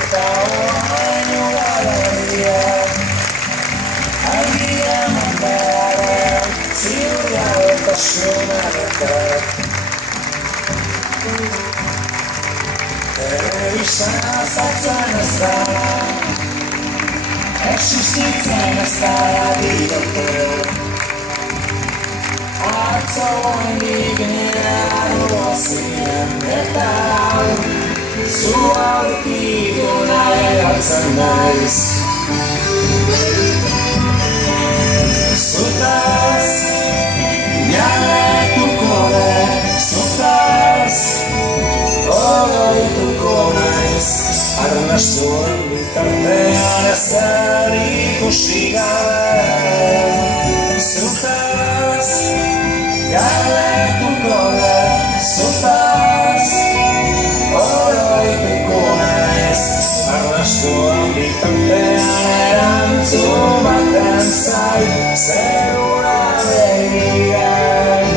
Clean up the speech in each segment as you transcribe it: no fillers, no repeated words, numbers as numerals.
eta orain udaberriak argia mandarean ziurgabetasunaretak. Telebista sartzen ez da, existitzen ez da diote. Atzo hondik nire doazien eta zu aurkitu nahi galtzen naiz. Zutaz jaletuko den, zutaz oroituko naiz. Arnastuen bitartean ezer ikusi gabe. Zutaz jaletuko den, zutaz oroituko naiz. Arnastuen bitartean erantzun baten zait, zerura begiak.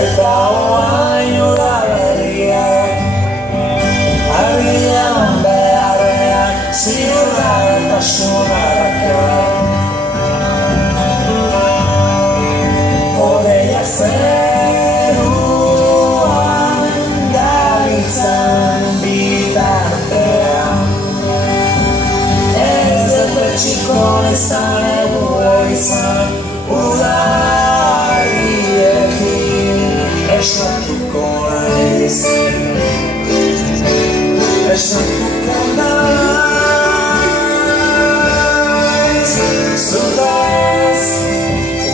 Eta orain udaberriak argia eman beharrean ziurgabetasunarekin. Hodeiak zeruan gabiltzan bitartean, ez dut betxiko izan edo izan esnatuko naiz, esnatuko naiz. Zutaz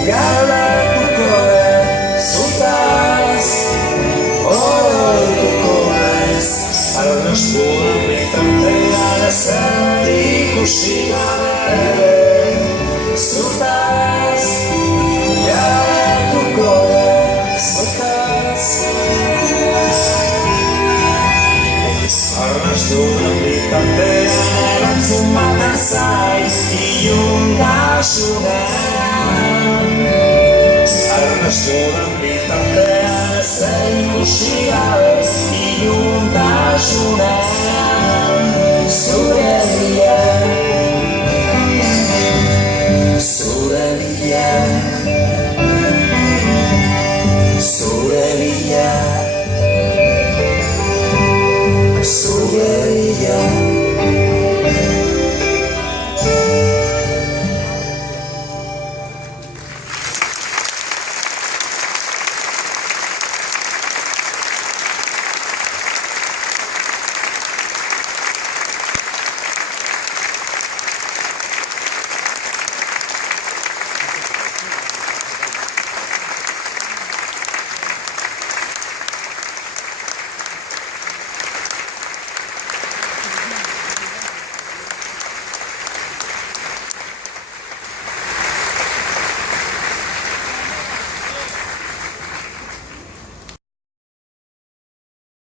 galdetuko den, zutaz oroituko naiz. Arnastuen bitartean ezer ikusi gabe. Zutaz galdetuko den, zutaz arnastuen bitartean erantzun baten zait, iluntasunean. Arnastuen bitartean ezer ikusi gabe, iluntasunean.